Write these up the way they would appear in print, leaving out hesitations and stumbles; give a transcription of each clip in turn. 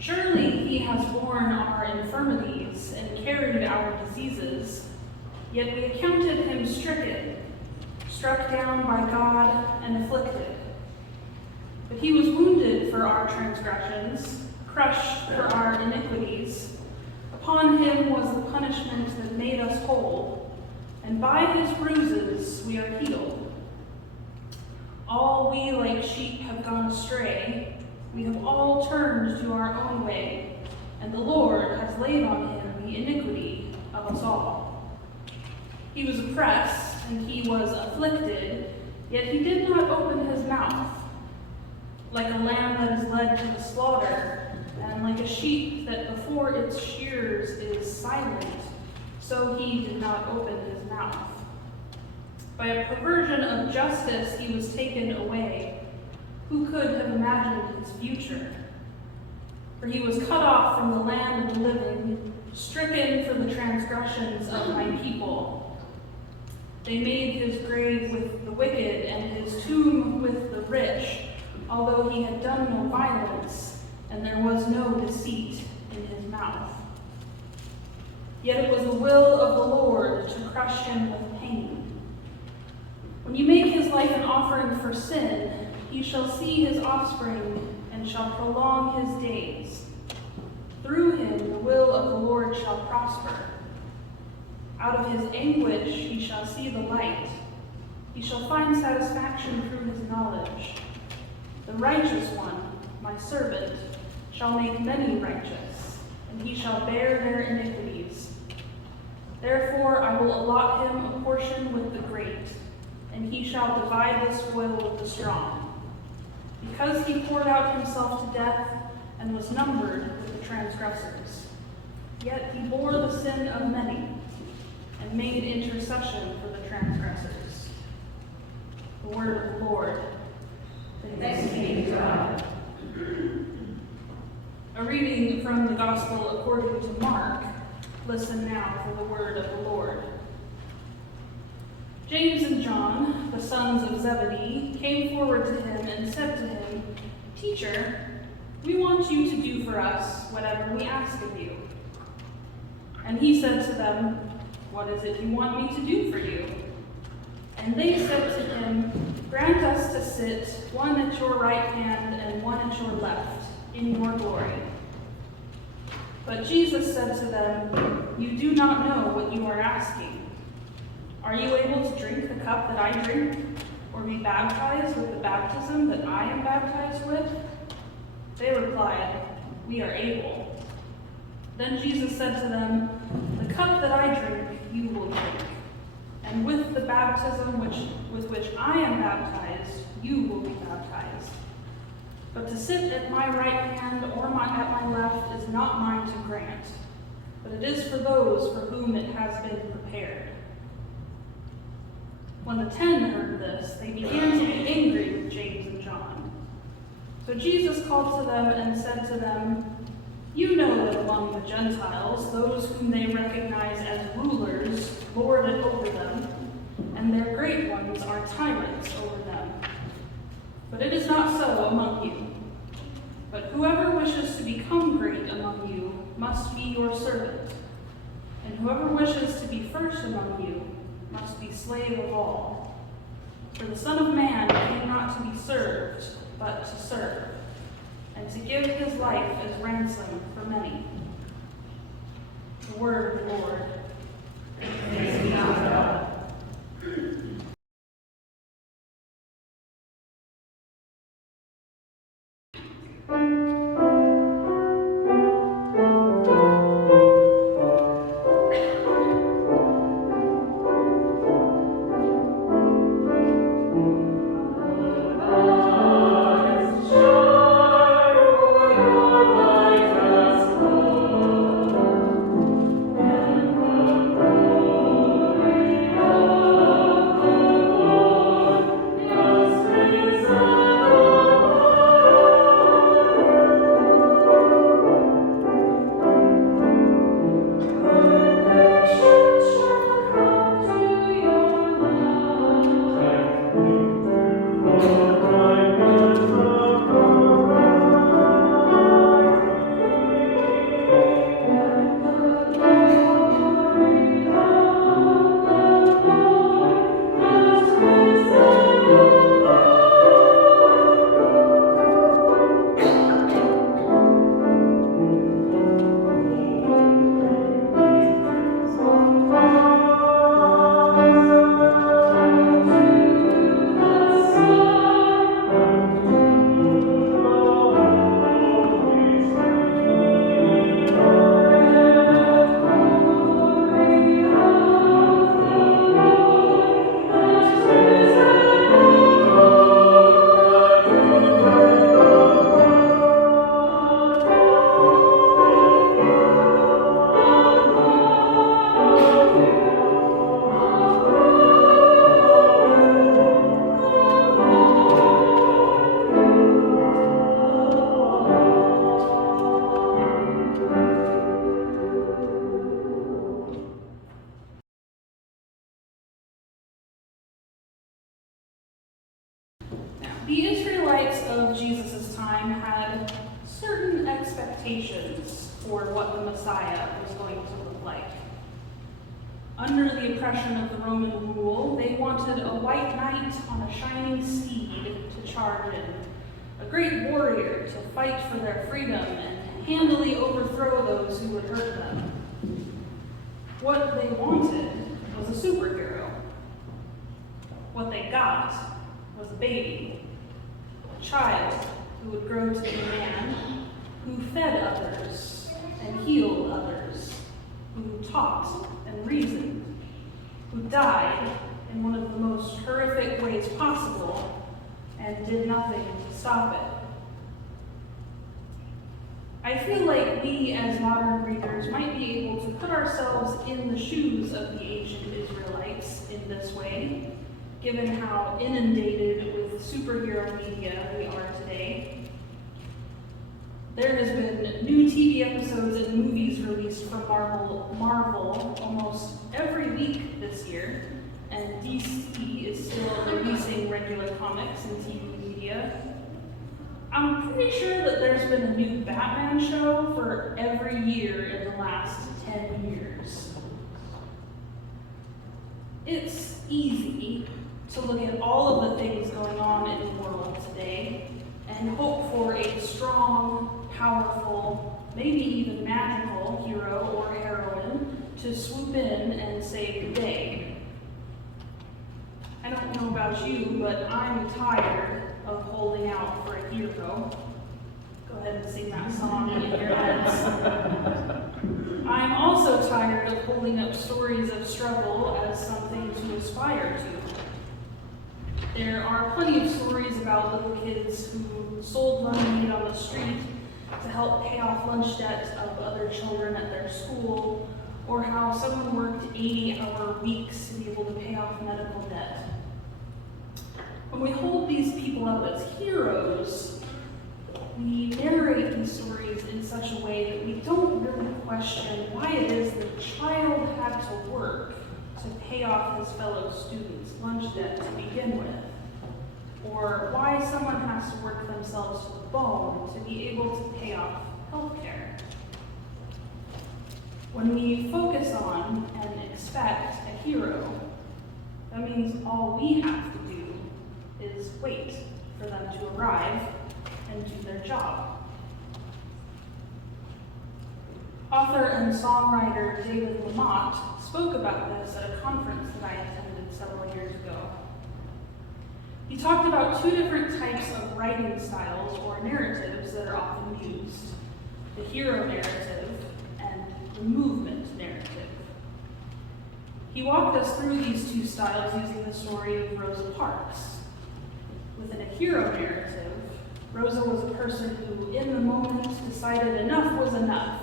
Surely he has borne our infirmities and carried our diseases, yet we accounted him stricken, struck down by God and afflicted. But he was wounded for our transgressions, crushed for our iniquities. Upon him was the punishment that made us whole, and by his bruises we are healed. All we like sheep have gone astray. We have all turned to our own way, and the Lord has laid on him the iniquity of us all. He was oppressed, and he was afflicted, yet he did not open his mouth. Like a lamb that is led to the slaughter, and like a sheep that before its shears is silent, so he did not open his mouth. By a perversion of justice he was taken away. Who could have imagined his future? For he was cut off from the land of the living, stricken for the transgressions of my people. They made his grave with the wicked and his tomb with the rich, although he had done no violence, and there was no deceit in his mouth. Yet it was the will of the Lord to crush him with pain. When you make his life an offering for sin, he shall see his offspring and shall prolong his days. Through him the will of the Lord shall prosper. Out of his anguish he shall see the light. He shall find satisfaction through his knowledge. The righteous one, my servant, shall make many righteous, and he shall bear their iniquities. Therefore I will allot him a portion with the great, and he shall divide the spoil with the strong. Because he poured out himself to death and was numbered with the transgressors. Yet he bore the sin of many and made intercession for the transgressors. The word of the Lord. Thanks be to God. A reading from the Gospel according to Mark. Listen now for the word of the Lord. James and John, the sons of Zebedee, came forward to him and said to him, "Teacher, we want you to do for us whatever we ask of you." And he said to them, "What is it you want me to do for you?" And they said to him, "Grant us to sit, one at your right hand and one at your left, in your glory." But Jesus said to them, "You do not know what you are asking. Are you able to drink the cup that I drink, or be baptized with the baptism that I am baptized with?" They replied, "We are able." Then Jesus said to them, "The cup that I drink, you will drink, and with the baptism with which I am baptized, you will be baptized. But to sit at my right hand or at my left is not mine to grant, but it is for those for whom it has been prepared." When the 10 heard this, they began to be angry with James and John. So Jesus called to them and said to them, "You know that among the Gentiles, those whom they recognize as rulers lord it over them, and their great ones are tyrants over them. But it is not so among you. But whoever wishes to become great among you must be your servant, and whoever wishes to be first among you must be slave of all. For the Son of Man came not to be served, but to serve, and to give his life as ransom for many." The word of the Lord. Thanks be to God. Thank you. expectations for what the Messiah was going to look like. Under the oppression of the Roman rule, they wanted a white knight on a shining steed to charge in, a great warrior to fight for their freedom and handily overthrow those who would hurt them. What they wanted was a superhero. What they got was a baby, a child who would grow to be a man, who fed others and healed others, who taught and reasoned, who died in one of the most horrific ways possible and did nothing to stop it. I feel like we as modern readers might be able to put ourselves in the shoes of the ancient Israelites in this way, given how inundated with superhero media we are today. There has been new TV episodes and movies released from Marvel almost every week this year, and DC is still releasing regular comics and TV media. I'm pretty sure that there's been a new Batman show for every year in the last 10 years. It's easy to look at all of the things going on in the world today and hope for a strong, powerful, maybe even magical hero or heroine to swoop in and save the day. I don't know about you, but I'm tired of holding out for a hero. Go ahead and sing that song in your heads. I'm also tired of holding up stories of struggle as something to aspire to. There are plenty of stories about little kids who sold lemonade on the street to help pay off lunch debt of other children at their school, or how someone worked 80-hour weeks to be able to pay off medical debt. When we hold these people up as heroes, we narrate these stories in such a way that we don't really question why it is that a child had to work to pay off his fellow students' lunch debt to begin with, or why someone has to work themselves to the bone to be able to pay off health care. When we focus on and expect a hero, that means all we have to do is wait for them to arrive and do their job. Author and songwriter David Lamott spoke about this at a conference that I attended several years ago. He talked about two different types of writing styles or narratives that are often used: the hero narrative and the movement narrative. He walked us through these two styles using the story of Rosa Parks. Within a hero narrative, Rosa was a person who, in the moment, decided enough was enough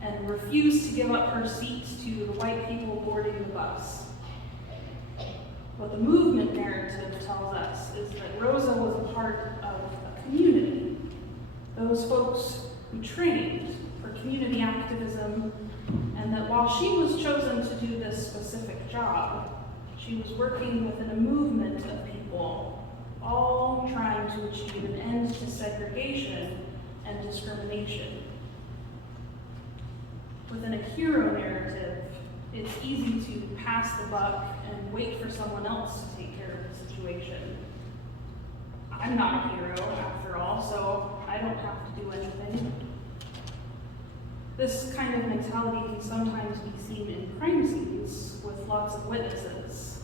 and refused to give up her seat to the white people boarding the bus. What the movement narrative tells us is that Rosa was a part of a community, those folks who trained for community activism, and that while she was chosen to do this specific job, she was working within a movement of people all trying to achieve an end to segregation and discrimination. Within a hero narrative, it's easy to pass the buck and wait for someone else to take care of the situation. I'm not a hero, after all, so I don't have to do anything. This kind of mentality can sometimes be seen in crime scenes with lots of witnesses.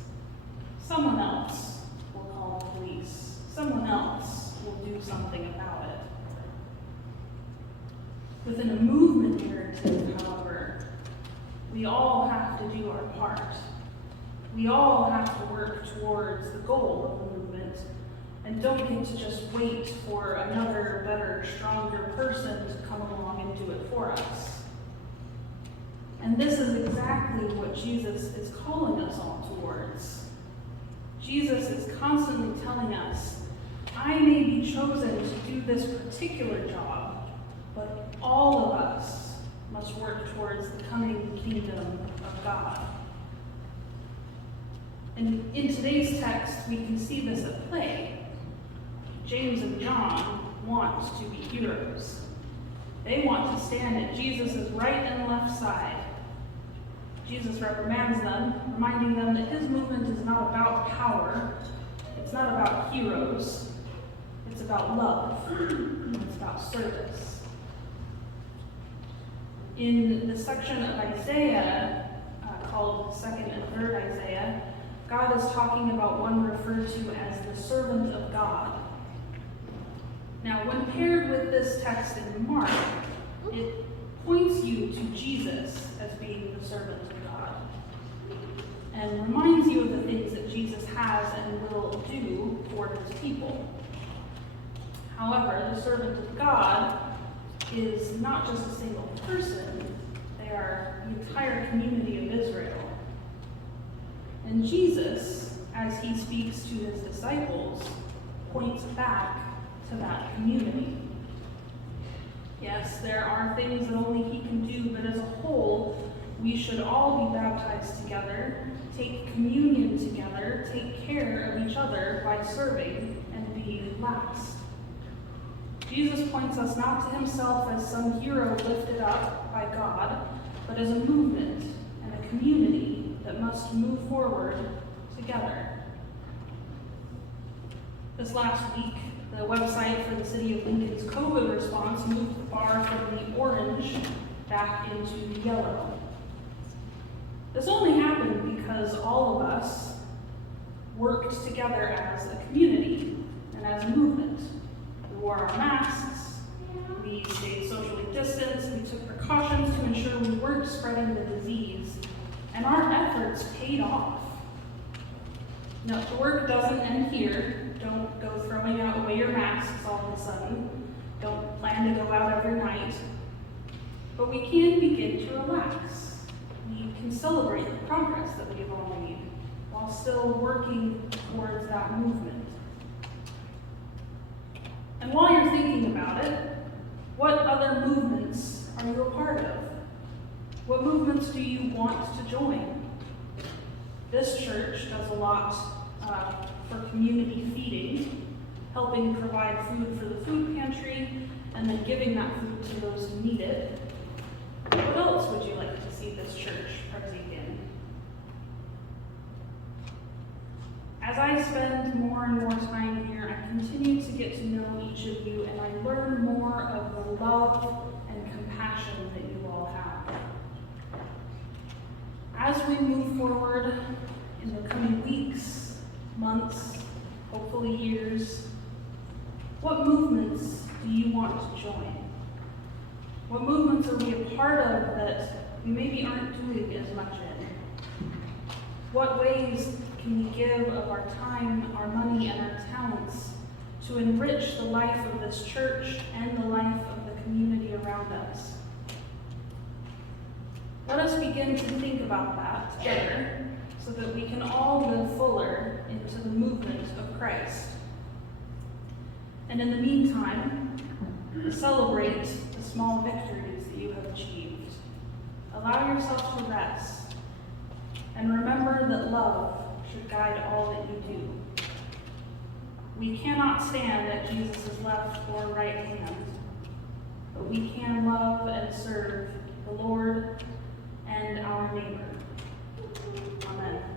Someone else will call the police. Someone else will do something about it. Within a movement narrative, however, we all have to do our part. We all have to work towards the goal of the movement and don't get to just wait for another, better, stronger person to come along and do it for us. And this is exactly what Jesus is calling us all towards. Jesus is constantly telling us, I may be chosen to do this particular job, but all of us must work towards the coming kingdom of God. And in today's text, we can see this at play. James and John want to be heroes. They want to stand at Jesus' right and left side. Jesus reprimands them, reminding them that his movement is not about power. It's not about heroes. It's about love. It's about service. In the section of Isaiah called 2nd and 3rd Isaiah, God is talking about one referred to as the servant of God. Now, when paired with this text in Mark, it points you to Jesus as being the servant of God and reminds you of the things that Jesus has and will do for his people. However, the servant of God is not just a single person. They are the entire community of Israel. And Jesus, as he speaks to his disciples, points back to that community. Yes, there are things that only he can do, but as a whole, we should all be baptized together, take communion together, take care of each other by serving and being last. Jesus points us not to himself as some hero lifted up by God, but as a movement and a community that must move forward together. This last week, the website for the City of Lincoln's COVID response moved the bar from the orange back into the yellow. This only happened because all of us worked together as a community and as a movement. We wore our masks, we stayed socially distanced, we took precautions to ensure we weren't spreading the disease, and our efforts paid off. No, the work doesn't end here. Don't go throwing away your masks all of a sudden. Don't plan to go out every night. But we can begin to relax. We can celebrate the progress that we've all made while still working towards that movement. And while you're thinking about it, what other movements are you a part of? What movements do you want to join? This church does a lot for community feeding, helping provide food for the food pantry, and then giving that food to those who need it. What else would you like to see this church partake in? As I spend more and more time here, I continue to get to know each of you, and I learn more of the love and compassion that you all have. As we move forward in the coming weeks, months, hopefully years, what movements do you want to join? What movements are we a part of that we maybe aren't doing as much in? What ways can we give of our time, our money, and our talents to enrich the life of this church and the life of the community around us? Let us begin to think about that together so that we can all live fuller into the movement of Christ. And in the meantime, celebrate the small victories that you have achieved. Allow yourself to rest, and remember that love should guide all that you do. We cannot stand at Jesus' left or right hand, but we can love and serve the Lord and our neighbor. Amen.